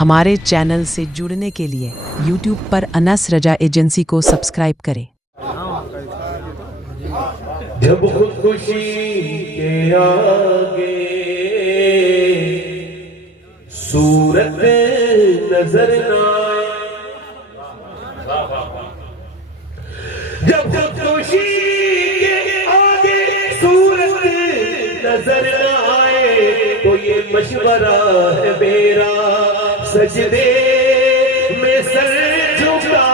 ہمارے چینل سے جڑنے کے لیے یوٹیوب پر انس رجا ایجنسی کو سبسکرائب کریں۔ جب خودکشی کے آگے صورت نظر نہ آئے، جب خودکشی کے آگے صورت نظر نہ آئے تو یہ مشورہ ہے میرا، سجدے میں سر جھکا۔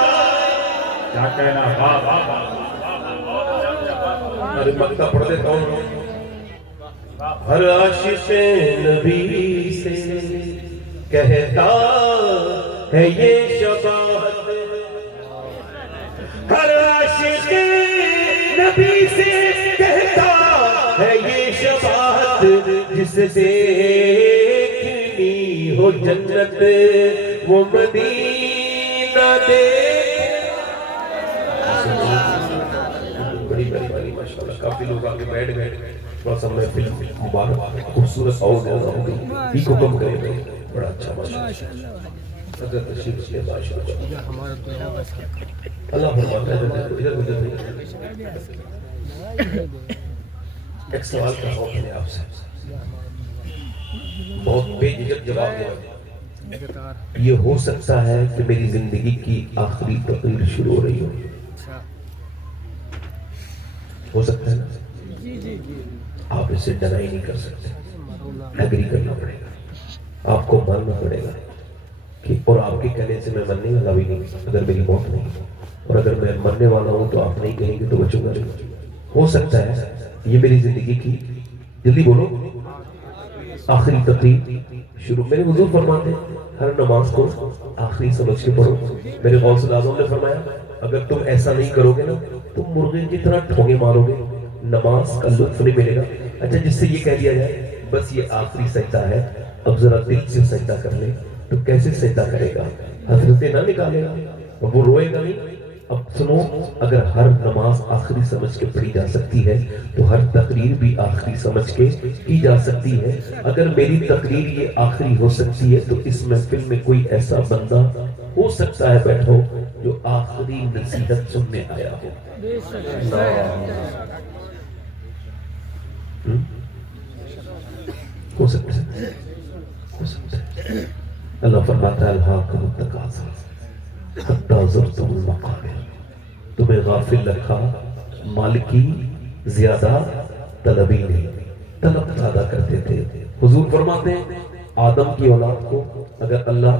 کیا کہنا ارے مکہ پڑھ دیتا ہوں۔ ہر عاشق نبی سے کہتا ہے یہ شفاعت، ہر عاشق نبی سے کہتا ہے یہ شفاعت، جس سے دیکھنی ہو جنت وہ مدینہ دیکھ۔ کافی لوگ آگے بیٹھ گئے، تھوڑا سا محفل مبارک خوبصورت اور زیادہ ہو گئی، ایک حکم کرے گئے، بڑا اچھا ماشاءاللہ۔ اگر تشریف سے ماشاءاللہ اللہ فرماتا ہے ادھر ادھر نہیں۔ ایک سوال کا ہو میں نے آپ سے بہت بے جھجک جواب دیا، یہ ہو سکتا ہے کہ میری زندگی کی آخری تقریر شروع ہو رہی ہو سکتا ہے نا؟ آپ اسے ڈنائی نہیں کر سکتے، ایگری کرنا پڑے گا، آپ کو ماننا پڑے گا کہ اور آپ کے کہنے سے میں مرنے والا بھی نہیں اگر میری موت نہیں، اور اگر میں مرنے والا ہوں تو آپ نہیں کہیں گے تو بچوں گا نہیں۔ ہو سکتا ہے یہ میری زندگی کی، جلدی بولو، آخری تقریر شروع۔ میرے حضور فرماتے ہر نماز کو آخری سمجھ کے پڑھو۔ میرے غوث الاعظم نے فرمایا اگر تم ایسا نہیں کرو گے نا تم مرغے کی طرح ٹھونگے مارو گے، نماز کا لطف نہیں ملے گا۔ اچھا جس سے یہ کہہ دیا جائے بس یہ آخری سجدہ ہے، اب ذرا دل سے سجدہ کر لے، تو کیسے سجدہ کرے گا؟ حسرتیں نہ نکالے گا، وہ روئے گا نہیں۔ اب سنو، اگر ہر نماز آخری سمجھ کے پڑھی جا سکتی ہے تو ہر تقریر بھی آخری سمجھ کے کی جا سکتی ہے۔ اگر میری تقریر یہ آخری ہو سکتی ہے تو اس محفل میں کوئی ایسا بندہ ہو سکتا ہے بیٹھا ہو جو آخری نصیحت سننے آیا ہو۔ ہو سکتا ہے، ہو سکتا ہے۔ اللہ فرماتا ہے الہاکم التکاثر حتی زرتم المقابر، تمہیں غافل رکھا مال کی زیادہ طلبی نہیں، طلب زیادہ کرتے تھے۔ حضور فرماتے ہیں آدم کی اولاد کو اگر اللہ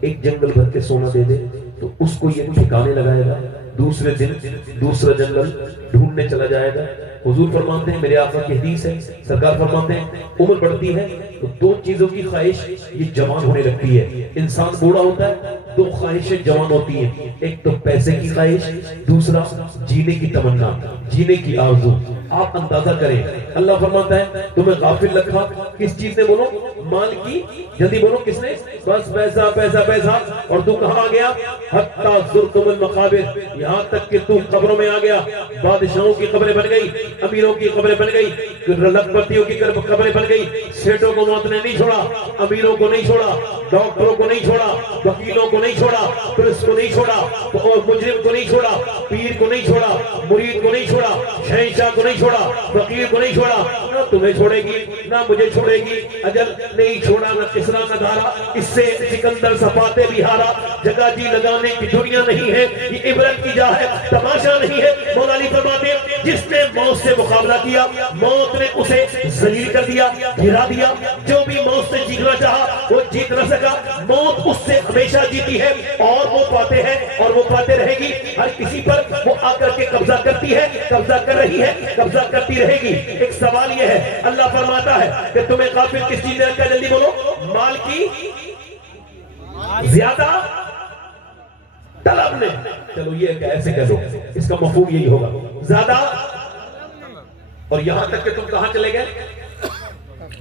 ایک جنگل بھر کے سونا دے دے تو اس کو یہ ٹھکانے لگائے گا، دوسرے دن دوسرا جنگل ڈھونڈنے چلا جائے گا۔ حضور فرماتے ہیں میرے آقا کی حدیث ہے، سرکار فرماتے ہیں عمر بڑھتی ہے تو دو چیزوں کی خواہش یہ جوان ہونے لگتی ہے۔ انسان بوڑھا ہوتا ہے دو خواہشیں جوان ہوتی ہیں، ایک تو پیسے کی خواہش، دوسرا جینے کی تمنا، جینے کی آرزو۔ آپ اندازہ کریں اللہ فرماتا ہے تمہیں غافل رکھا کس چیز نے؟ بولو مال کی، جلدی بولو کس نے؟ بس پیسہ پیسہ پیسہ، اور تو کہاں آ گیا؟ حتی زرتم المقابر، یہاں تک کہ تو قبروں میں آ گیا۔ بادشاہوں کی قبریں بن گئی، امیروں کی قبریں بن گئی، لکھپتیوں کی قبریں بن گئی۔ سیٹوں کو موت نے نہیں چھوڑا، امیروں کو نہیں چھوڑا، ڈاکٹروں کو نہیں چھوڑا، وکیلوں کو نہیں چھوڑا، پولیس کو نہیں چھوڑا، اور مجرم کو نہیں چھوڑا، پیر کو نہیں چھوڑا، مرید کو نہیں چھوڑا، شہنشاہ کو نہیں چھوڑا، فقیر کو نہیں چھوڑا۔ نہ تمہیں چھوڑے گی نہ مجھے چھوڑے گی، اجل نہیں چھوڑا نہ کسرا نہ دارا، اس سے سکندر صفاتے بھی ہارا۔ جگہ جی لگانے کی دنیا نہیں ہے، یہ عبرت کی جا ہے، تماشا نہیں ہے۔ مولا علی فرماتے ہیں جس نے موت سے مقابلہ کیا موت نے اسے ذلیل کر دیا، گرا دیا۔ جو بھی موت سے جیتنا چاہا وہ جیت نہ سکا، موت اس سے ہمیشہ جیتی ہے اور وہ پاتے ہیں اور وہ پاتے رہے گی۔ ہر کسی پر وہ آ کر کے قبضہ کرتی ہے، قبضہ کر رہی ہے، قبضہ کرتی رہے گی۔ ایک سوال یہ ہے اللہ فرماتا ہے کہ تمہیں غافل کس چیز نے رکھا؟ جلدی بولو، مال کی زیادہ طلب نے۔ چلو یہ ایسے کہہ دو، اس کا مفہوم یہی ہوگا زیادہ، اور یہاں تک کہ تم کہاں چلے گئے؟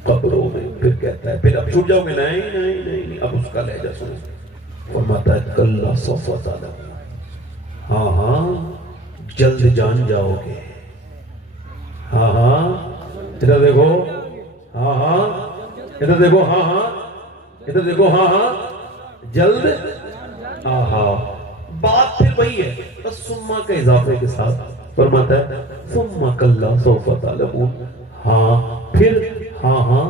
قبروں میں۔ پھر کہتا ہے پھر اب چھوٹ جاؤ گے؟ نہیں نہیں نہیں، اب اس کا لہجہ سنو، فرماتا ہے کل سوف تعلمون، ہاں ہاں جلد جان جاؤ گے، ہاں ہاں ادھر دیکھو، ہاں ہاں ادھر دیکھو، ہاں ہاں ادھر دیکھو، ہاں ہاں جلد آہا بات پھر وہی ہے بس سما کے اضافے کے ساتھ فرماتا ہے ثم کلا سوف تعلمون ہاں پھر ہاں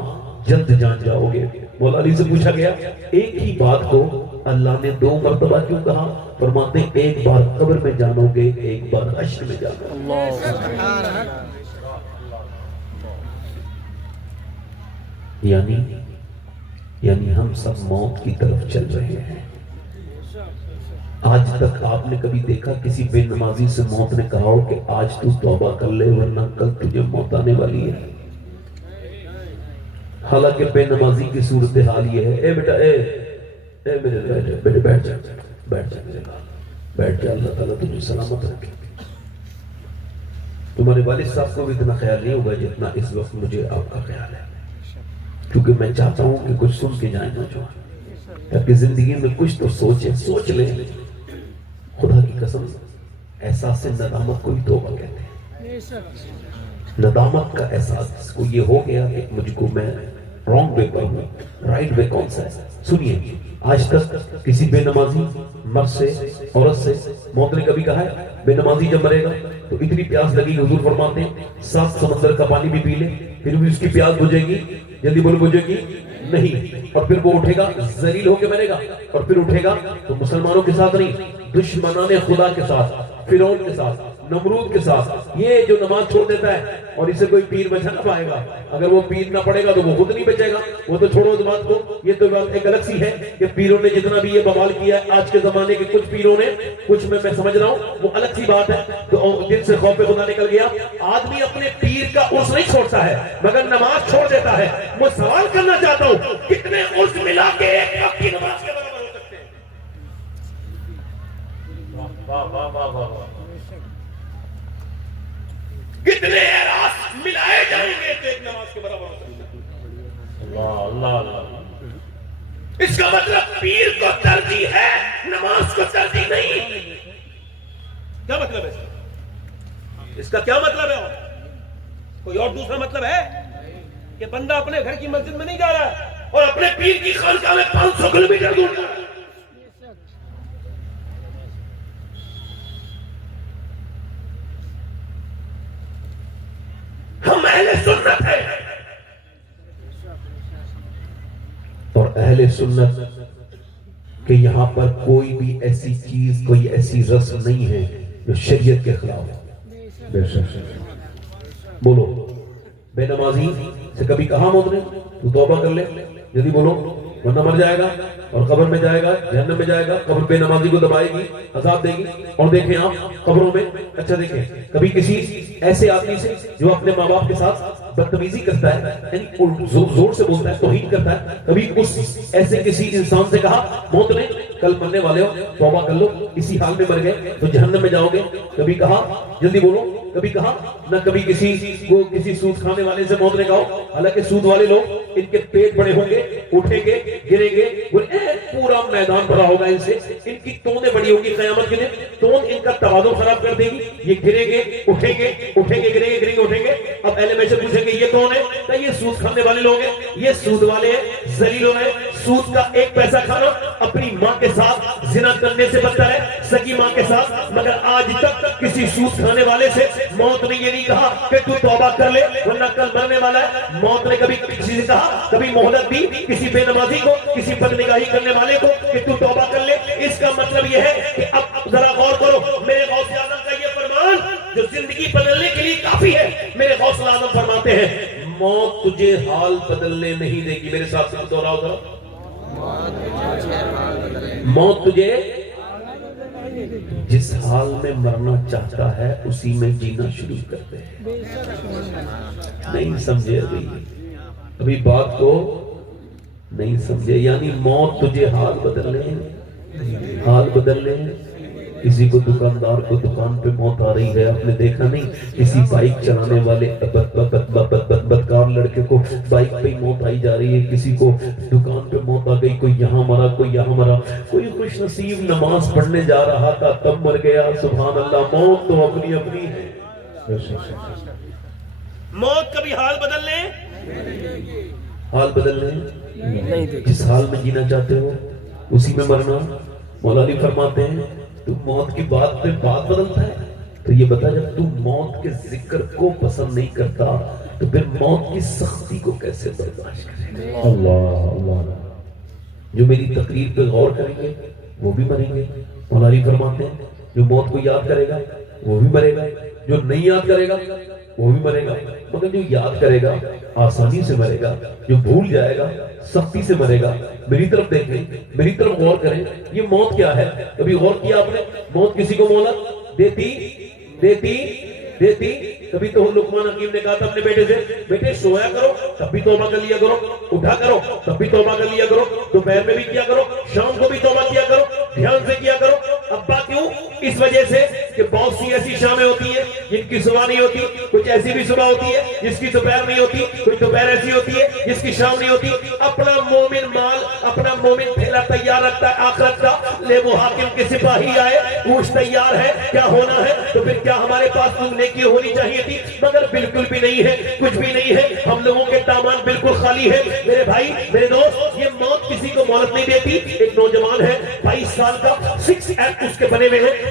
جلد جان جاؤ گے مولا علی سے پوچھا گیا ایک ہی بات کو اللہ نے 2 مرتبہ کیوں کہا فرماتے ہیں ایک بار قبر میں جانو گے ایک بار حشر میں جانو گے یعنی ہم سب موت کی طرف چل رہے ہیں آج تک آپ نے کبھی دیکھا کسی بے نمازی سے موت نے کہا ہو کہ آج تو توبہ کر لے ورنہ کل تجھے موت آنے والی ہے حالانکہ بے نمازی کی صورتحال یہ ہے اے بیٹا اے میرے بیٹے بیٹھ جا میرے پاس بیٹھ جا اللہ تعالیٰ تجھے سلامت رکھے تمہارے والد صاحب کو بھی اتنا خیال نہیں ہوگا جتنا اس وقت مجھے آپ کا خیال ہے کیونکہ میں چاہتا ہوں کہ کچھ سن کے جائیں نوجوان تاکہ زندگی میں کچھ تو سوچ لیں خدا کی قسم احساس ندامت کو ہی توبہ کہتے ہیں ندامت کا احساس کو یہ ہو گیا کہ مجھ کو میں رانگ وے پر ہوں رائٹ وے کون سا ہے سنیے آج تک کسی بے نمازی مرد سے عورت سے موت نے کبھی کہا ہے بے نمازی جب مرے گا تو اتنی پیاس لگی حضور فرماتے ہیں 7 سمندر کا پانی بھی پی لے پھر بھی اس کی پیاس بجھے گی جلدی بولو بجھے گی نہیں اور پھر وہ اٹھے گا ذلیل ہو کے مرے گا اور پھر اٹھے گا تو مسلمانوں کے ساتھ نہیں دشمنان خدا کے ساتھ فرعون کے ساتھ نمرود کے ساتھ یہ جو نماز چھوڑ دیتا ہے اور اسے کوئی پیر بچا نہ پائے گا اگر وہ پیر نہ پڑے گا تو وہ خود نہیں بچے گا وہ تو چھوڑو اس بات کو یہ تو بات ایک الگ سی ہے کہ پیروں نے جتنا بھی یہ بوال کیا ہے آج کے زمانے کے کچھ پیروں نے کچھ میں سمجھ رہا ہوں وہ الگ سی بات ہے تو دل سے خوف خدا نکل گیا آدمی اپنے پیر کا عرس نہیں چھوڑتا ہے مگر نماز چھوڑ دیتا ہے میں سوال کرنا چاہتا ہوں کتنے عرس ملا کے ایک وقت کی نماز کے برابر ہو سکتے ہیں واہ واہ واہ واہ کتنے اعراض ملائے جائیں گے تو ایک نماز کے برابر ہو سکتے ہیں اللہ اللہ اللہ اس کا مطلب پیر کو ترجیح ہے نماز کو ترجیح نہیں کیا مطلب ہے اس کا کیا مطلب ہے کوئی اور دوسرا مطلب ہے کہ بندہ اپنے گھر کی مسجد میں نہیں جا رہا ہے اور اپنے پیر کی خانقاہ میں 500 کلومیٹر دور جا رہا ہے ہم اہل سنت ہیں اور اہل سنت کہ یہاں پر کوئی بھی ایسی چیز کوئی ایسی رسم نہیں ہے جو شریعت کے خلاف ہے بولو بے نمازی سے کبھی کہا موت نے تو توبہ کر لے جلدی بولو ورنہ مر جائے گا اور قبر میں جائے گا جہنم میں جائے گا قبر بے نمازی کو دبائے گی عذاب دے گی اور دیکھیں آپ قبروں میں اچھا دیکھیں کبھی کسی ایسے آدمی سے جو اپنے ماں باپ کے ساتھ بدتمیزی کرتا ہے یعنی زور سے بولتا ہے توہین کرتا ہے کبھی اس ایسے کسی انسان سے کہا موت نے کل مرنے والے ہو توبہ کر لو اسی حال میں مر گئے تو جہنم میں جاؤ گے کبھی کہا جلدی بولو کبھی کہا نہ کبھی کسی کو کسی سود کھانے والے سے موت نے کہا حالانکہ سود والے لوگ ان کے پیٹ بڑے ہوں گے اٹھیں گے گریں گے پورا میدان بھرا ہوگا ان سے ان کی توندیں بڑی ہوگی قیامت کے دن توند ان کا توازن خراب کر دے گی یہ گریں گے اٹھیں گے اٹھیں گے گریں گے گریں گے اٹھیں گے اب اہل میں سے پوچھیں گے یہ کون ہے کہ یہ سود کھانے والے لوگ ہیں یہ سود والے ہیں ذلیلوں ہیں سود کا ایک پیسہ کھانا اپنی ماں کے ساتھ زنا کرنے سے بدتر ہے سگی ماں کے ساتھ مگر آج تک کسی سود کھانے والے سے موت نے یہ نہیں کہا کہ تو توبہ کر لے ورنہ کل مرنے والا ہے موت نے کبھی کسی سے کہا کبھی مہلت دی کسی بے نمازی کو کسی بدنگاہی کرنے والے کو کہ تو توبہ کر لے اس کا مطلب یہ ہے کہ اب ذرا غور کرو میرے غوث اعظم کا یہ فرمان جو زندگی بدلنے کے لیے کافی ہے میرے غوث اعظم فرماتے ہیں موت تجھے حال بدلنے نہیں دے گی میرے ساتھ دوہراؤ ذرا موت تجھے جس حال میں مرنا چاہتا ہے اسی میں جینا شروع کرتے ہیں نہیں سمجھے ابھی بات کو نہیں سمجھے یعنی موت تجھے حال بدلنے کسی کو دکاندار کو دکان پہ موت آ رہی ہے آپ نے دیکھا نہیں کسی بائک چلانے والے بدکار لڑکے کو بائک پہ موت آئی جا رہی ہے کسی کو دکان پہ موت آ گئی کوئی یہاں مرا کوئی یہاں مرا کوئی خوش نصیب نماز پڑھنے جا رہا تھا تب مر گیا سبحان اللہ موت تو اپنی اپنی ہے موت کبھی حال بدلنے جس حال میں جینا چاہتے ہو اسی میں مرنا. مولا علی فرماتے ہیں تو موت کی بات پہ بات بدلتا ہے. تو یہ بتا جب تو موت کے ذکر کو پسند نہیں کرتا تو پھر موت کی سختی کو کیسے برداشت کرے گا؟ اللہ اللہ. جو میری تقریر پہ غور کریں گے وہ بھی مریں گے. مولا علی فرماتے ہیں جو موت کو یاد کرے گا وہ بھی مرے گا, جو نہیں یاد کرے گا وہ بھی مرے گا. مگر جو یاد کرے گا آسانی سے مرے گا, جو بھول جائے گا سختی سے مرے گا. میری طرف دیکھیں, میری طرف غور کریں. یہ موت کیا ہے؟ کبھی غور کیا آپ نے؟ موت کسی کو مہلت دیتی دیتی دیتی. کبھی تو لقمان حکیم نے کہا تھا اپنے بیٹے سے, بیٹے سویا کرو تب بھی توبہ کر لیا کرو, اٹھا کرو تب بھی توبہ کر لیا کرو, دوپہر میں بھی کیا کرو, شام کو بھی توبہ کیا کرو, دھیان سے کیا کرو. ابا کیوں؟ اس وجہ سے کہ بہت سی ایسی شامیں ہوتی ہیں جن کی صبح نہیں ہوتی, کچھ ایسی بھی صبح ہوتی ہے جس کی دوپہر نہیں ہوتی, کچھ دوپہر ایسی ہوتی ہے جس کی شام نہیں ہوتی. اپنا مومن مال, اپنا مومن تھیلا تیار رکھتا ہے آخرت کا. لے وہ حاکم کے سپاہی آئے, پوچھ تیار ہے کیا ہونا ہے؟ تو پھر کیا ہمارے پاس نیکی ہونی چاہیے تھی؟ مگر بالکل بھی نہیں ہے, کچھ بھی نہیں ہے. ہم لوگوں کے دامان بالکل خالی ہے. میرے بھائی میرے دوست, یہ موت کسی کو مہلت نہیں دیتی. ایک نوجوان ہے 22 سال کا, 6 ایپ اس کے بنے ہوئے ہیں.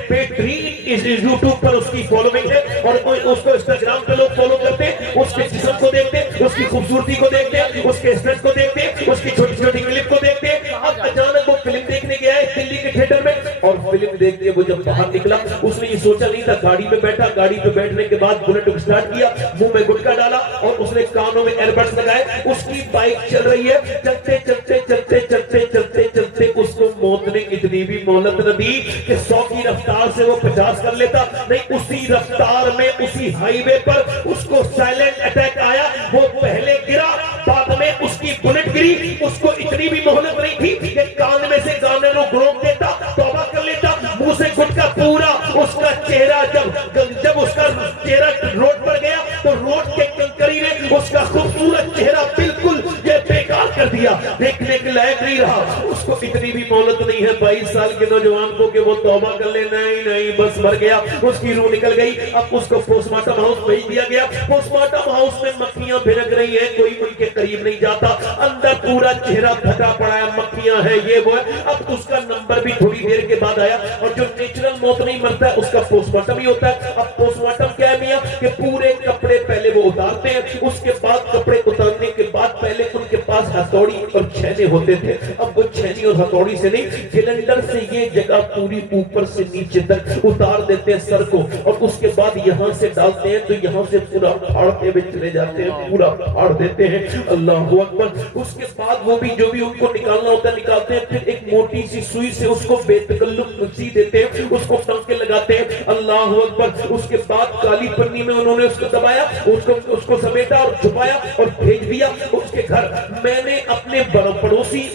یوٹیوب پر اس کی فالوئنگ ہے اور اس کو انسٹاگرام پہ لوگ فالو کرتے ہیں. اس کے جسم کو دیکھتے ہیں, اس کی خوبصورتی کو دیکھتے ہیں, اس کے اسٹریس کو دیکھتے ہیں, اس کی چھوٹی چھوٹی کلپ کو دیکھتے ہیں. اب اچانک وہ فلم دیکھنے گیا ہے دلی کے تھیٹر میں, اور فلم دیکھ کے وہ جب باہر نکلا اس نے یہ سوچا نہیں تھا. گاڑی میں بیٹھا, گاڑی پہ بیٹھنے کے بعد بلٹ اسٹارٹ کیا, منہ میں گٹکا ڈالا اور اس نے کانوں میں ایئر بڈس لگائے. اس کی بائک چل رہی ہے, چلتے چلتے چلتے چلتے چلتے چلتے اس کو موت نے اتنی بھی مہلت نہ دی کہ 100 کی رفتار سے وہ 50 کر لیتا. نہیں, اسی رفتار میں اسی ہائی وے پر اس کو سائلنٹ اٹیک آیا. وہ پہلے گرا, بعد میں اس کی بلٹ گری. اس کو اتنی بھی مہلت نہیں تھی کہ کان میں سے گانے کو روک دیتا, توبہ کر لیتا. منہ سے گٹکا پورا اس کا چہرہ, جب اس کا چہرہ روڈ پر گیا تو روڈ کے کنکری نے اس کا خوبصورت چہرہ بالکل یہ بیکار کر دیا, دیکھنے کے لائق نہیں رہا. اس کو اتنی بھی مہلت نہیں ہے 22 سال کے نوجوان کو کہ وہ توبہ کر لے. نہیں نہیں, بس مر گیا, اس کی روح نکل گئی. اب اس کو پوسٹ مارٹم ہاؤس بھیج دیا گیا. پوسٹ مارٹم ہاؤس میں مکھیاں بھڑک رہی ہیں, کوئی ان کے قریب نہیں جاتا. اندر پورا چہرہ پھٹا پڑا ہے, مکھیاں ہیں, یہ وہ ہے. اب اس کا نمبر بھی تھوڑی دیر کے بعد آیا, اور جو نیچرل موت نہیں مرتا ہے اس کا پوسٹ مارٹم ہی ہوتا ہے. اب پوسٹ مارٹم کیا ہے میاں کہ پورے کپڑے پہلے وہ اتارتے ہیں, اس کے بعد کپڑے اتارنے کے بعد پہلے ان کے پاس ہتھوڑی اور چھینے ہوتے تھے. اب وہ چھینی اور ہتھوڑی سے نہیں, سلنڈر سے یہ جگہ پوری اوپر سے نیچے تک اتار دیتے ہیں سر کو, اور اس کے بعد یہاں سے ڈالتے ہیں تو یہاں سے پورا پھاڑتے ہوئے چلے جاتے ہیں, پورا پھاڑ دیتے ہیں. اللہ اکبر. اس کے بعد وہ بھی جو بھی ان کو نکالنا ہوتا ہے نکالتے ہیں. پھر ایک موٹی سی سوئی سے اس کو بے تکلف سی دیتے ہیں, اس کو ٹانکے لگاتے ہیں. اللہ اکبر. اس کے بعد کالی پنی میں انہوں نے اس کو دبایا, اس کو سمیٹا اور چھپایا اور بھیج دیا اس کے گھر. میں نے اپنے پڑوسی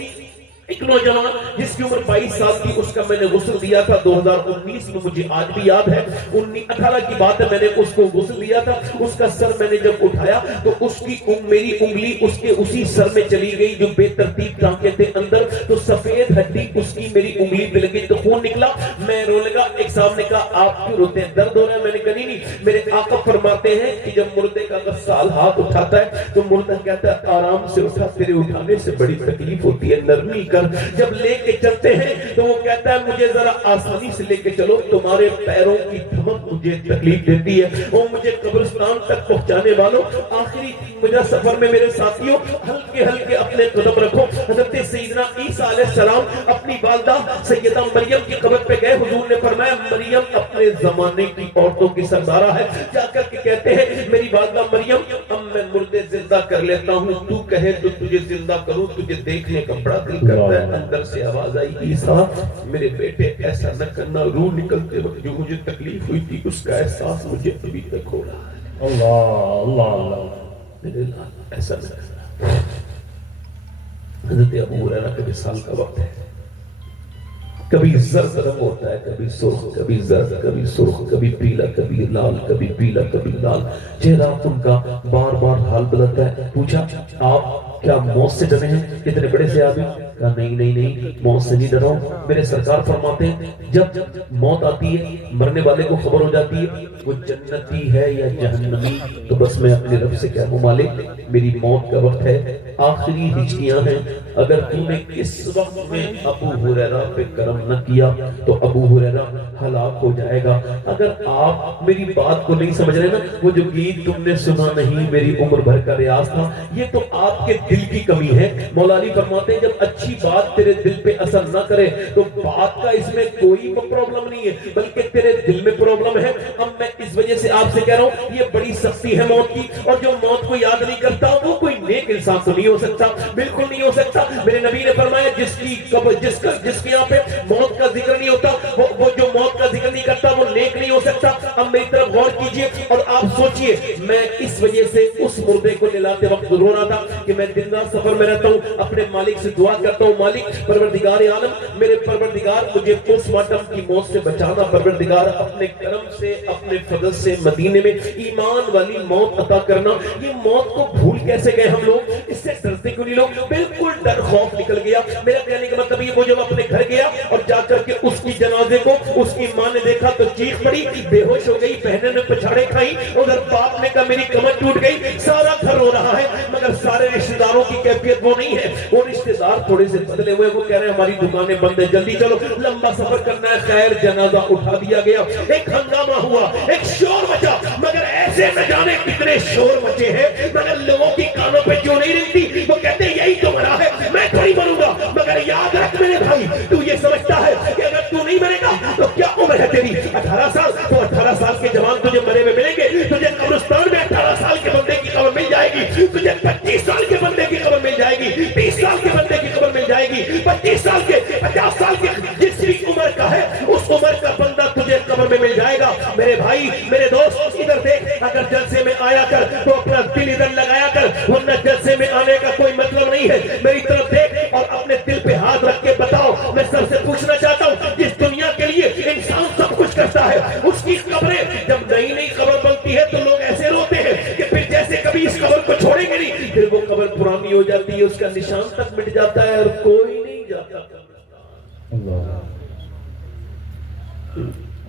ایک نوجوان جس کی عمر 22 سال کی, اس کا میں نے غسل دیا تھا 2019 میں, مجھے آج بھی یاد ہے. 18 کی بات ہے, میں نے اس کو غسل دیا تھا. اس کا سر میں نے جب اٹھایا تو اس کی میری انگلی اس کے اسی سر میں چلی گئی جو بے ترتیب ٹانکے تھے اندر. تو سفید ہڈی اس کی میری انگلی پہ لگی تو خون نکلا. میں رو لگا. ایک صاحب نے کہا آپ کیوں روتے ہیں, درد ہو رہا ہے؟ میں نے کہا نہیں. میرے آقا فرماتے ہیں کہ جب مردے کا غسال ہاتھ اٹھاتا ہے تو مردہ کہتا ہے آرام سے اٹھا, تیرے اٹھانے سے بڑی تکلیف ہوتی ہے, نرمی کر. جب لے کے چلتے ہیں تو وہ کہتا ہے مجھے ذرا آسانی سے لے کے چلو, تمہارے پیروں کی دھمک مجھے تکلیف دیتی ہے. اور مجھے قبرستان تک پہنچانے والوں, آخری مجھے سفر میں میرے ساتھیوں ہلکے ہلکے اپنے قدم رکھو. حضرت سیدنا عیسیٰ علیہ السلام اپنی والدہ سیدہ مریم کی قبر پہ گئے. حضور نے فرمایا مریم اپنے زمانے کی عورتوں کی سردارہ ہے. جا کر کے کہتے ہیں میری والدہ مریم, اب میں مردے زندہ کر لیتا ہوں, تو کہے تو تجھے زندہ کروں, تجھے دیکھنے کا بڑا دل کرتا ہے. اندر سے آواز آئی, عیسیٰ میرے بیٹے ایسا نہ کرنا, روح نکلتے وقت جو مجھے تکلیف ہوئی تھی اس کا احساس مجھے ابھی تک ہو رہا ہے. اللہ اللہ اللہ, میرے اللہ ایسا نہ کرنا. حضرت ابو ہریرہ کے وصال کا وقت ہے. کبھی زرد رنگ ہوتا ہے, کبھی سرخ, کبھی زرد, کبھی سرخ, کبھی پیلا, کبھی لال, کبھی پیلا, کبھی لال. چہرہ ان کا بار بار حال بدلتا ہے. پوچھا آپ کیا موت سے ڈرے ہیں؟ کتنے بڑے سے آدمی کہا نہیں نہیں نہیں، موت سے نہیں ڈرو. میرے سرکار فرماتے ہیں جب موت آتی ہے، مرنے والے کو خبر ہو جاتی ہے وہ جنتی ہے یا جہنمی، تو بس میں اپنے رب سے کہتا ہوں مالک میری موت کا وقت ہے، آخری ہجکیاں ہیں، اگر تم نے اس وقت میں ابو ہریرہ پہ کرم نہ کیا تو ابو ہریرہ ہلاک ہو جائے گا. اگر آپ میری بات کو نہیں سمجھ رہے نا، وہ جو گیت تم نے سنا نہیں میری عمر بھر کا ریاض تھا، یہ تو آپ کے دل کی کمی ہے. مولا علی فرماتے ہیں جب اچھی بات تیرے دل پہ اثر نہ کرے تو بات کا اس میں کوئی پرابلم نہیں ہے، بلکہ تیرے دل میں پرابلم ہے. اب میں اس وجہ سے آپ سے کہہ رہا ہوں یہ بڑی سختی ہے موت کی، اور جو موت کو یاد نہیں کرتا وہ کوئی نیک انسان تو نہیں ہو سکتا، بالکل نہیں ہو سکتا. میرے نبی نے فرمایا جس کے یہاں پہ موت کا ذکر نہیں ہوتا، وہ جو موت کا ذکر نہیں کرتا وہ نیک نہیں ہو سکتا. اب میری طرف غور کیجئے اور آپ سوچئے، میں اس وجہ سے اس مردے کو نلاتے وقت رو رہا تھا کہ میں دن رات سفر میں رہتا ہوں، اپنے مالک سے دعا کرتا ہوں مالک پروردگار عالم، میرے پروردگار مجھے پوسٹ مارٹم کی موت سے بچانا، پروردگار اپنے کرم سے اپنے فضل سے مدینے میں ایمان والی موت عطا کرنا. یہ موت کو بھول کیسے گئے ہم لوگ، اس سے ڈرتے کیوں نہیں لوگ؟ بالکل ڈر خوف نکل گیا. میرا کہنے کا مطلب یہ وہ جب اپنے گھر گیا اور جا کر کے اس کی جنازے کو اس کی ماں نے دیکھا تو چیخ پڑی، بے ہوش ہو گئی، بہنیں نے پچھاڑے کھائی، ادھر باپ نے کہا میری کمر ٹوٹ گئی. سارا گھر رو رہا ہے مگر سارے رشتہ داروں کی کیفیت وہ نہیں ہے. وہ رشتہ دار تھوڑے سے بدلے ہوئے، وہ کہہ رہے ہیں ہماری دکانیں بند ہیں، جلدی چلو لمبا سفر کرنا ہے. خیر جنازہ اٹھا دیا گیا، ایک ہنگامہ ہوا، ایک شور مچا، مگر ایسے نہ جانے کتنے شور مچے ہیں مگر لوگوں کی کانوں پہ کیوں نہیں رکھتی. وہ کہتے ہیں یہی تو مرا ہے، میں تھوڑی مروں گا، مگر یاد رکھ میرے بھائی تو یہ سمجھتا ہے کہ اگر تو نہیں مرے گا تو کیا عمر ہے تیری؟ 18 سال. تو 18 سال کے جوان تجھے مرے ہوئے ملیں گے، تجھے قبرستان میں 18 سال کے بندے کی قبر مل جائے گی، تجھے 25 سال کے بندے کی قبر مل جائے گی، 30 سال کے بندے کی قبر مل جائے گی، 25 سال کے 50 سال کے جس بھی عمر کا ہے اس عمر کا بندہ تجھے قبر میں مل جائے گا. میرے بھائی میرے دوست ادھر دیکھ، اگر جلسے میں آیا کر تو اپنا دل ادھر لگایا کر، ورنہ جلسے میں آنے کا کوئی مطلب نہیں ہے. میری طرف دیکھ اور اپنے دل پہ ہاتھ رکھ کے بتاؤ، میں سب سے پوچھنا چاہتا ہوں جس دنیا کے لیے انسان سب کچھ کرتا ہے اس کی قبریں جب نئی نئی قبر بنتی ہے تو لوگ ایسے روتے ہیں کہ پھر جیسے کبھی اس قبر کو چھوڑیں گے نہیں، پھر وہ قبر پرانی ہو جاتی ہے، اس کا نشان تک مٹ جاتا ہے اور کوئی نہیں جاتا.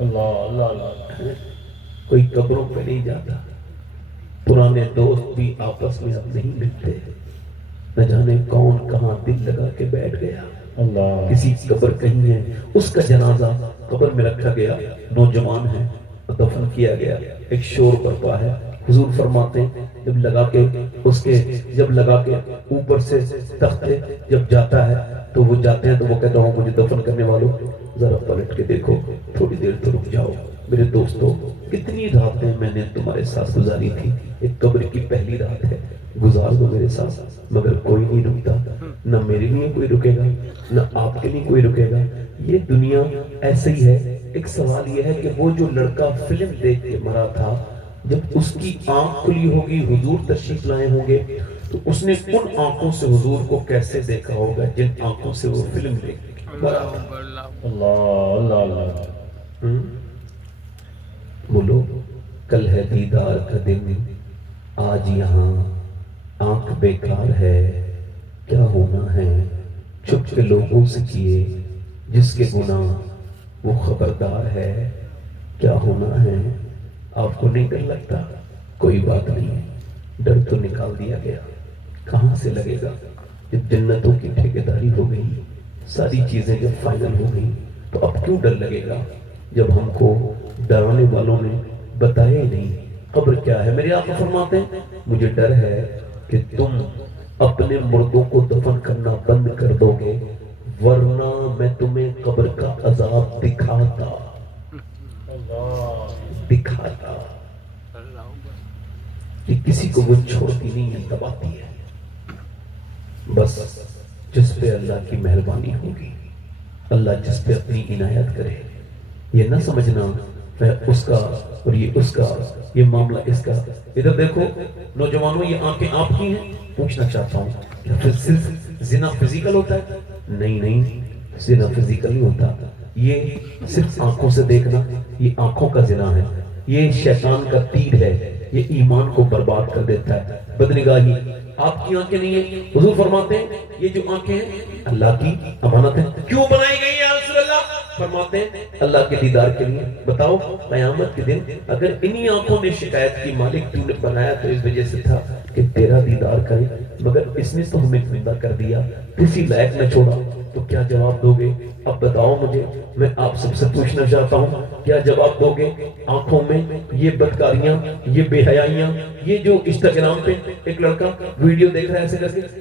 اللہ کوئی قبروں پہ نہیں جاتا. پرانے دوست بھی آپس میں اب نہیں ملتے، نہ جانے کون کہاں دل لگا کے بیٹھ گیا. اللہ کسی قبر کہیں ہے، اس کا جنازہ قبر میں رکھا گیا، نوجوان ہے، دفن کیا گیا، ایک شور برپا ہے. حضور فرماتے ہیں جب لگا کے اوپر سے تختے جب جاتا ہے تو وہ جاتے ہیں تو وہ کہتا ہوں مجھے دفن کرنے والوں ذرا پلٹ کے دیکھو، تھوڑی دیر تو رک جاؤ. میرے دوستو کتنی راتیں میں نے تمہارے ساتھ گزاری تھی، ایک قبر کی پہلی رات ہے، گزار دو میرے ساتھ، مگر کوئی نہیں رکتا. نہ میرے لیے کوئی رکے گا نہ آپ کے لیے کوئی رکے گا. یہ دنیا ایسے ہی ہے. ایک سوال یہ ہے کہ وہ جو لڑکا فلم دیکھ کے مرا تھا، جب اس کی آنکھ کھلی ہوگی، حضور تشریف لائے ہوں گے، تو اس نے ان آنکھوں سے حضور کو کیسے دیکھا ہوگا جن آنکھوں سے وہ فلم دیکھ مرا تھا. اللہ اللہ بولو کل ہے دیدار کا دن، آج یہاں آنکھ بیکار ہے، کیا ہونا ہے چھپ کے لوگوں سے کیے، جس کے گناہ وہ خبردار ہے، کیا ہونا ہے. آپ کو نہیں ڈر لگتا؟ کوئی بات نہیں، ڈر تو نکال دیا گیا. کہاں سے لگے گا؟ جب جنتوں کی ٹھیکیداری ہو گئی، ساری چیزیں جب فائنل ہو گئی تو اب کیوں ڈر لگے گا جب ہم کو ڈرانے والوں نے بتایا ہی نہیں قبر کیا ہے. میرے آقا فرماتے ہیں مجھے ڈر ہے کہ تم اپنے مردوں کو دفن کرنا بند کر دو گے، ورنہ میں تمہیں قبر کا عذاب دکھاتا کہ کسی کو وہ چھوڑتی نہیں ہے، دباتی ہے. بس جس پہ اللہ کی مہربانی ہوگی، اللہ جس پہ اپنی عنایت کرے، یہ نہ سمجھنا میں اس کا اور یہ اس کا، یہ معاملہ اس کا. ادھر دیکھو نوجوانوں، یہ آنکھیں آپ کی ہیں. پوچھنا چاہتا ہوں کیا پھر صرف زنا فزیکل ہوتا ہے؟ نہیں، زنا فزیکل نہیں ہوتا. یہ صرف آنکھوں سے دیکھنا، یہ آنکھوں کا زنا ہے، یہ شیطان کا تیر ہے، یہ ایمان کو برباد کر دیتا ہے. بدنگاہی آپ کی آنکھیں نہیں ہیں. حضور فرماتے ہیں یہ جو آنکھیں ہیں اللہ کی امانت ہے۔ کیوں بنائی گئی یا رسول اللہ؟ فرماتے ہیں اللہ کے دیدار کے لیے۔ بتاؤ قیامت کے دن اگر انہی آنکھوں نے شکایت کی مالک تو نے بنایا تو اس وجہ سے تھا کہ تیرا دیدار کرے، مگر اس نے تو ہمیں زندہ کر دیا، کسی لائق نہ چھوڑا، تو کیا جواب دو گے؟ اب بتاؤ مجھے، میں آپ سب سے پوچھنا چاہتا ہوں، کیا جواب دو گے؟ آنکھوں میں یہ بدکاریاں، یہ بے حیائیاں، یہ جو انسٹاگرام پہ ایک لڑکا ویڈیو دیکھ رہا ہے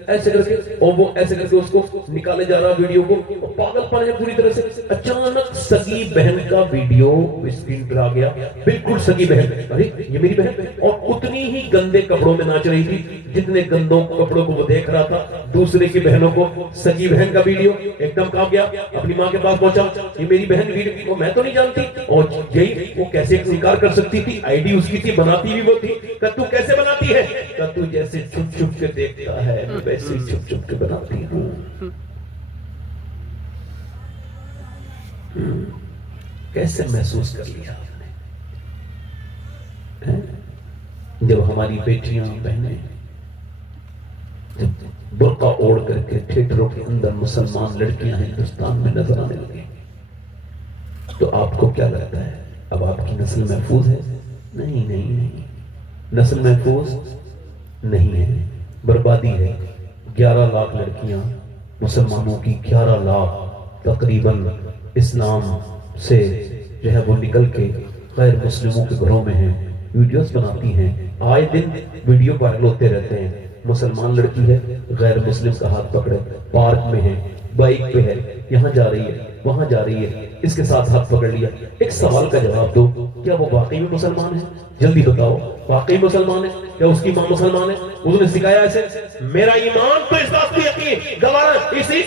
ایسے کر کے اور وہ ایسے کر کے اس کو نکالے جا رہا ویڈیو کو، پاگل پن ہے پوری طرح سے۔ اچانک سگی بہن کا ویڈیو اسکرین پر آ گیا، بالکل سگی بہن، ارے یہ میری بہن، اور اتنی ہی گندے کپڑوں میں ناچ رہی تھی جتنے گندوں کپڑوں کو وہ دیکھ رہا تھا دوسرے کی بہنوں کو۔ سگی بہن کا ویڈیو ایک دم کہاں گیا، اپنی ماں کے پاس پہنچا، یہ میری بہن ویڈیو کو میں تو نہیں جانتی، اور یہی وہ کیسے انکار کر سکتی تھی؟ آئی ڈی اس کی تھی، بناتی بھی وہ تھی۔ کہ تو کیسے بناتی ہے؟ کہ تو جیسے چھپ چھپ کے دیکھتا ہے ویسے چھپ چھپ کے بناتی ہوں۔ کیسے محسوس کر لیا آپ نے جب ہماری بیٹیاں بہنیں جب برقع اوڑھ کر کے تھیٹروں کے اندر مسلمان لڑکیاں ہندوستان میں نظر آنے لگیں، تو آپ کو کیا لگتا ہے اب آپ کی نسل محفوظ ہے؟ نہیں نہیں نہیں، نسل محفوظ نہیں ہے، بربادی ہے۔ 11 لاکھ لڑکیاں مسلمانوں کی 11 لاکھ تقریباً اسلام سے جو ہے وہ نکل کے غیر مسلموں کے گھروں میں ہیں، ویڈیوز بناتی ہیں، آئے دن ویڈیو وائرل ہوتے رہتے ہیں۔ مسلمان لڑکی ہے، غیر مسلم کا ہاتھ پکڑے، پارک میں ہے، بائک پہ ہے، یہاں جا رہی ہے، وہاں جا رہی ہے، اس کے ساتھ ہاتھ پکڑ لیا۔ ایک سوال کا جواب دو، کیا وہ واقعی میں مسلمان ہے؟ جلدی بتاؤ، واقعی مسلمان ہے؟ کیا اس کی ماں مسلمان ہے؟ اس نے سکھایا ایسے؟ میرا ایمان تو اس بات کی یقین گوارا اسے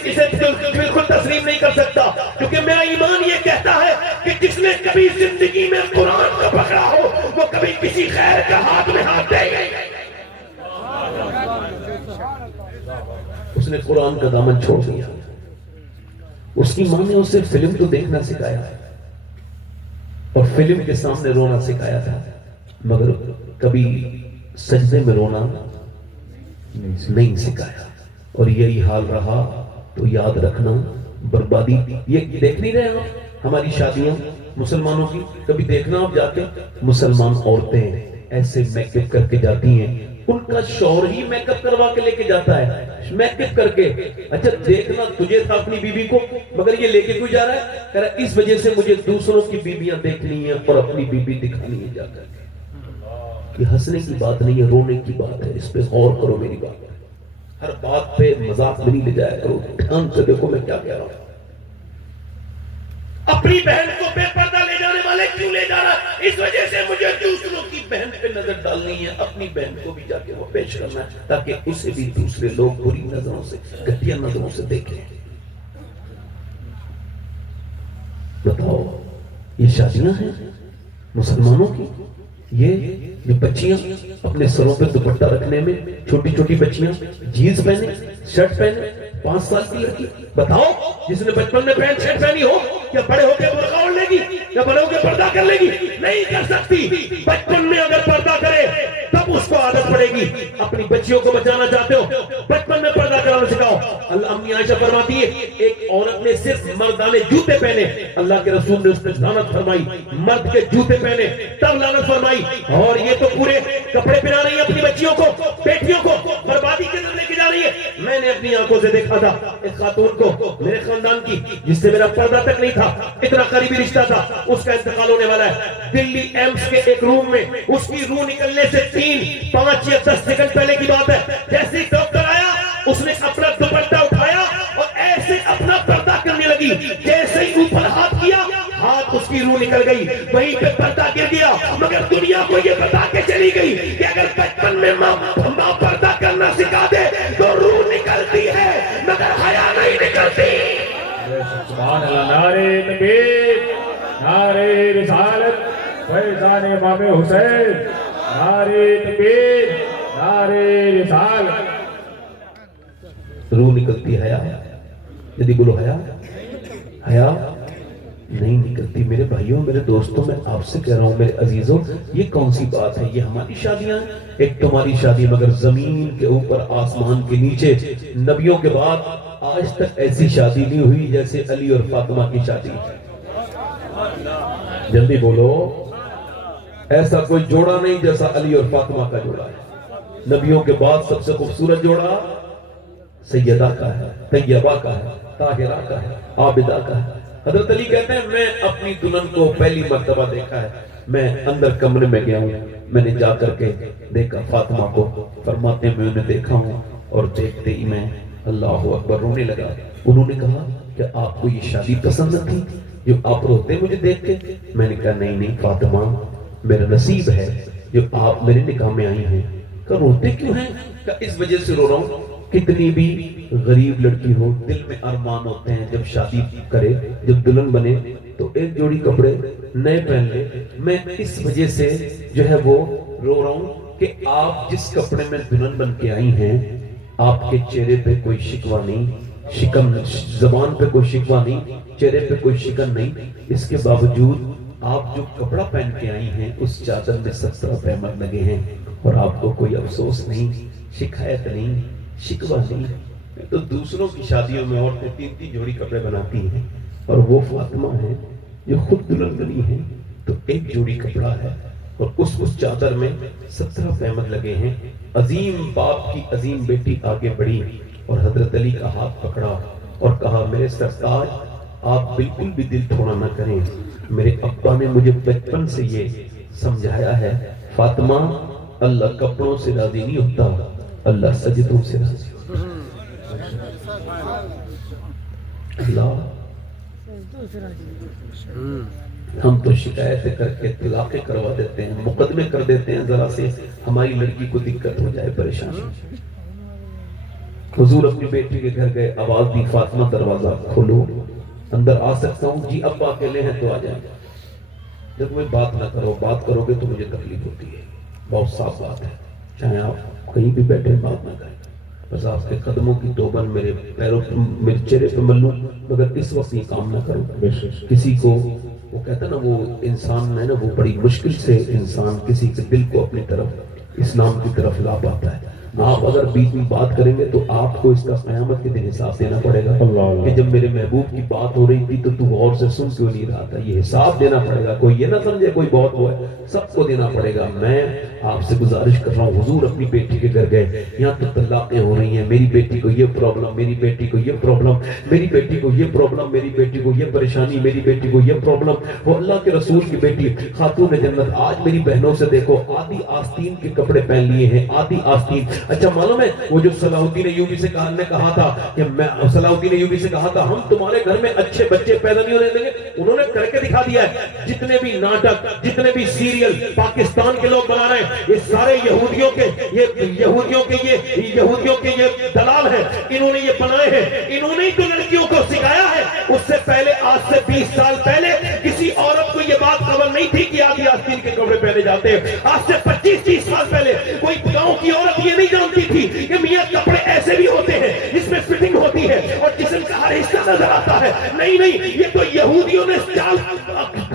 بالکل تسلیم نہیں کر سکتا، کیونکہ میرا ایمان یہ کہتا ہے کہ جس نے کبھی زندگی میں قرآن کو پکڑا ہو وہ کبھی کسی خیر کا ہاتھ میں ہاتھ دے گا۔ اس نے قرآن کا دامن چھوڑ دیا۔ اس کی ماں نے اسے فلم تو دیکھنا سکھایا اور فلم کے سامنے رونا سکھایا تھا، مگر کبھی سجدے میں رونا نہیں سکھایا، اور یہی حال رہا تو یاد رکھنا بربادی۔ یہ دیکھ نہیں رہے آپ ہماری شادیاں مسلمانوں کی؟ کبھی دیکھنا آپ جا کے مسلمان عورتیں ایسے میک اپ کر کے جاتی ہیں، ان کا شوہر ہی میک اپ کروا کے لے کے جاتا ہے، میک اپ کر کے۔ اچھا دیکھنا تجھے تھا اپنی بیوی کو، مگر یہ لے کے کوئی جا رہا ہے؟ کہہ رہا ہے اس وجہ سے مجھے دوسروں کی بیویاں دیکھنی ہیں اور اپنی بیوی دکھانی ہے جا کر کے۔ یہ ہنسنے کی بات نہیں ہے، رونے کی بات ہے، اس پہ غور کرو میری بات۔ ہر بات پہ مذاق میں نہیں لے جایا کرو، دھیان سے دیکھو میں کیا کہہ رہا ہوں۔ اپنی بہن کو بے پردہ لے جانے والے کیوں لے جا رہا ہے؟ اس وجہ سے مجھے دوسروں کی بہن پہ نظر ڈالنی ہے، اپنی بہن کو بھی جا کے وہ پیش کرنا ہے تاکہ اسے بھی دوسرے لوگ بری نظروں سے، گھٹیا نظروں سے دیکھیں۔ بتاؤ یہ شادیاں ہیں مسلمانوں کی؟ یہ بچیاں اپنے سروں پہ دوپٹہ رکھنے میں، چھوٹی چھوٹی بچیاں جینز پہنے، شرٹ پہنے، 5 سال کی لڑکی، بتاؤ جس نے بچپن میں پینٹ شرٹ پہنی ہو کیا بڑے ہو کے برقع اوڑھ لے گی؟ کیا بڑے ہو کے پردہ کر لے گی؟ نہیں کر سکتی۔ بچپن میں اگر پردہ کرے تب اس کو عادت پڑے گی۔ اپنی بچیوں کو بچانا چاہتے ہو بچپن میں پردہ کرانا سکھاؤ۔ اللہ امی عائشہ فرماتی ہے ایک عورت نے صرف مردانے جوتے پہنے، اللہ کے رسول نے اس پہ لعنت فرمائی، مرد کے جوتے پہنے تب لعنت فرمائی، اور یہ تو پورے کپڑے پہنا رہی ہے اپنی بچیوں کو، بیٹیوں کو بربادی کے اندر لے کے جا رہی ہے۔ میں نے اپنی آنکھوں سے دیکھا تھا ایک خاتون کو میرے خاندان کی جس سے میرا پردہ تک نہیں تھا، اتنا قریبی رشتہ تھا، اس کا انتقال ہونے والا ہے۔ دلی ایمس کے ایک روم میں اس کی روح نکلنے سے 3، 5 یا 10 سیکنڈ پہلے کی بات ہے، جیسے ڈاکٹر آیا اس نے اپنا دوپٹہ اٹھایا اور ایسے اپنا پردہ کرنے لگی، جیسے ہی اوپر ہاتھ کیا ہاتھ اس کی روح نکل گئی، وہیں پہ پردہ گر گیا۔ مگر دنیا کو یہ بتا کے چلی گئی کہ اگر بچپن میں ماں پردہ کرنا سکھا دے تو روح نکلتی ہے مگر حیا نہیں نکلتی۔ سبحان اللہ، نعرہ تکبیر، نعرہ رسالت، فیضان امام حسین، نعرہ تکبیر، نعرہ رسالت۔ روح نکلتی حیا، یدی بولو حیا، حیا نہیں نکلتی۔ میرے بھائیوں، میرے دوستوں، میں آپ سے کہہ رہا ہوں میرے عزیزوں، یہ کون سی بات ہے؟ یہ ہماری شادیاں ہیں، ایک تمہاری شادی مگر زمین کے اوپر آسمان کے نیچے، نبیوں کے بعد آج تک ایسی شادی نہیں ہوئی جیسے علی اور فاطمہ کی شادی ہے. جلدی بولو. ایسا کوئی جوڑا نہیں جیسا علی اور فاطمہ کا جوڑا ہے. نبیوں کے بعد سب سے خوبصورت جوڑا سیدہ کا ہے, طیبہ کا ہے, طاہرہ کا ہے, عابدہ کا ہے. حضرت علی کہتے ہیں میں اپنی دلہن کو پہلی مرتبہ دیکھا ہے, میں اندر کمرے میں گیا ہوں, میں نے جا کر کے دیکھا فاطمہ کو. فرماتے ہیں میں انہیں دیکھا ہوں اور دیکھتے ہی میں اللہ اکبر رونے لگا. انہوں نے کہا کہ آپ کو یہ شادی پسند تھی جو آپ روتے مجھے دیکھ کے؟ میں نے کہا نہیں فاطمہ, میرا نصیب ہے جو آپ میرے نکاح میں آئی ہیں. کہ روتے کیوں ہیں؟ کہ اس وجہ سے رو رہا ہوں, کتنی بھی غریب لڑکی ہو دل میں ارمان ہوتے ہیں جب شادی کرے, جب دلہن بنے تو ایک جوڑی کپڑے نئے پہن لے. میں اس وجہ سے جو ہے وہ رو رہا ہوں کہ آپ جس کپڑے میں دلہن بن کے آئی ہیں آپ کے چہرے پہ کوئی شکوہ نہیں, شکن زبان پہ کوئی شکوہ نہیں, چہرے پہ کوئی شکن نہیں. اس کے باوجود آپ جو کپڑا پہن کے آئی ہیں اس چادر میں 17 پیمر لگے ہیں اور آپ کو کوئی افسوس نہیں, شکایت نہیں, شکوہ نہیں. تو دوسروں کی شادیوں میں عورتیں 3 جوڑی کپڑے بناتی ہیں اور وہ فاطمہ ہیں جو خود دلہن بنی ہیں تو ایک جوڑی کپڑا ہے اور اس چادر میں 17 پیمر لگے ہیں. عظیم باپ کی عظیم بیٹی آگے بڑھی اور حضرت علی کا ہاتھ پکڑا اور کہا میرے سرتاج آپ بالکل بھی دل تھوڑا نہ کریں, میرے ابا نے مجھے بچپن سے یہ سمجھایا ہے فاطمہ اللہ کپڑوں سے راضی نہیں ہوتا, اللہ سجدوں سے راضی ہوتا. اللہ ہم تو شکایتیں کر کے طلاقیں کروا دیتے ہیں, مقدمے کر دیتے ہیں, ذرا سے ہماری لڑکی کو دقت ہو جائے, پریشانی. حضور اپنی بیٹی کے گھر گئے, آواز دی فاطمہ دروازہ کھولو, اندر آ سکتا ہوں؟ جی ابا اکیلے ہیں تو آ جائیں. جب کوئی بات نہ کرو, بات کرو گے تو مجھے تکلیف ہوتی ہے. بہت صاف بات ہے, چاہے آپ کہیں بھی بیٹھے بات نہ کریں, بس آپ کے قدموں کی توبن میرے پیروں میرے چہرے پہ ملوں, مگر اس وقت یہ کام نہ کرو. کسی کو وہ کہتا نا وہ انسان ہے نا, وہ بڑی مشکل سے انسان کسی کے دل کو اپنی طرف اسلام کی طرف لا پاتا ہے. آپ اگر بیچ میں بات کریں گے تو آپ کو اس کا قیامت کے دن حساب دینا پڑے گا کہ جب میرے محبوب کی بات ہو رہی تھی تو غور سے سن کیوں نہیں رہا تھا. یہ حساب دینا پڑے گا. کوئی یہ نہ سمجھے کوئی بہت وہ ہے, سب کو دینا پڑے گا. میں آپ سے گزارش کر رہا ہوں, حضور اپنی بیٹی کے گھر گئے, یہاں تو طلاقیں ہو رہی ہیں, میری بیٹی کو یہ پرابلم, میری بیٹی کو یہ پرابلم, میری بیٹی کو یہ پرابلم, میری بیٹی کو یہ پریشانی, میری بیٹی کو یہ پرابلم. وہ اللہ کے رسول کی بیٹی خاتون جنت. آج میری بہنوں سے دیکھو, آدھی آستین کے کپڑے پہن لیے ہیں, آدھی آستین. اچھا معلوم ہے وہ جو صلاح الدین ایوبی سے کہا تھا کہ میں صلاح الدین ایوبی سے کہا تھا ہم تمہارے گھر میں اچھے بچے پیدا نہیں ہونے دیں گے, انہوں نے کر کے دکھا دیا ہے. جتنے بھی ناٹک, جتنے بھی سیریل پاکستان کے لوگ بنا رہے ہیں, یہ سارے یہودیوں کے یہ دلال ہیں, انہوں نے یہ بنائے ہیں, انہوں نے تو لڑکیوں کو سکھایا ہے. اس سے پہلے, آج سے 20 سال پہلے کسی عورت کو یہ بات خبر نہیں تھی کہ آدھی آستین کے کپڑے پہنے جاتے ہیں. آج سے 25-30 سال پہلے کوئی گاؤں کی عورت یہ نہیں جانتی تھی کہ میاں کپڑے ایسے بھی ہوتے ہیں جس میں فٹنگ ہوتی ہے اور جسم کا ہر حصہ نظر آتا ہے. نہیں, یہ تو یہودیوں نے چال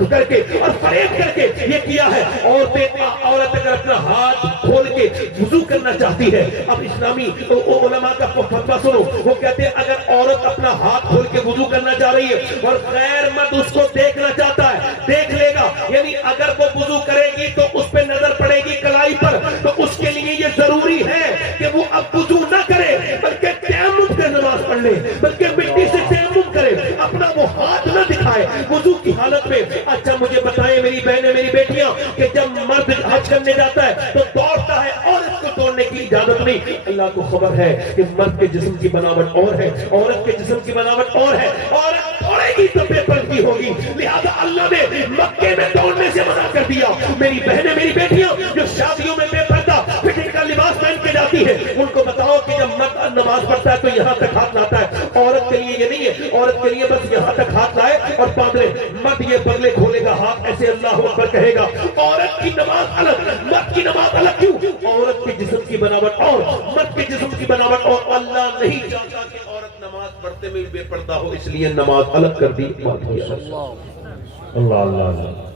کر کے اور فریب کر کے یہ کیا ہے. عورت اگر اپنا ہاتھ کھول کے وضو کرنا چاہتی ہے, اب اسلامی علماء کا فتویٰ سنو, وہ کہتے ہیں اگر عورت اپنا ہاتھ کھول کے وضو کرنا چاہ رہی ہے اور غیر مرد اس کو دیکھنا چاہتا ہے, دیکھ لے گا. یعنی اگر وہ وضو کرے گی تو اس پہ نظر پڑے گی کلائی پر, تو اس کے لیے یہ ضروری ہے کہ وہ اب وضو نہ کرے بلکہ تیمم کر نماز پڑھ لے, بلکہ مٹی سے تیمم کرے, اپنا وہ ہاتھ نہ دکھائے وضو کی حالت میں. اچھا مجھے بتائیں میری بہنیں, میری بیٹیاں, کہ جب مرد حج کرنے جاتا ہے تو دوڑتا ہے, عورت کو دوڑنے کی اجازت نہیں. اللہ کو خبر ہے کہ مرد کے جسم کی بناوٹ اور ہے, عورت کے جسم کی بناوٹ اور ہے. عورت دوڑے گی تو بے پردگی ہوگی, لہذا اللہ نے مکے میں دوڑنے سے منع کر دیا. میری بہنیں, میری بیٹیاں جو شادیوں میں بے پردہ فٹنگ کا لباس پہن کے جاتی ہے, ان کو بتاؤ کہ جب مرد نماز پڑھتا ہے تو یہاں تک ہاتھ لاتا ہے. عورت کے لیے یہ نہیں ہے, عورت کے لیے بس یہاں تک ہاتھ لائے اور باندھ لے. مرد یہ بغلے کھولے گا, ہاتھ ایسے اللہ اکبر کہے گا. عورت کی نماز الگ, مرد کی نماز الگ. کیوں؟ عورت کے جسم کی بناوٹ اور مرد کے جسم کی بناوٹ اور. اللہ نہیں چاہتا کہ عورت نماز پڑھتے میں بے پردہ ہو, اس لیے نماز الگ کر دی. اللہ اللہ اللہ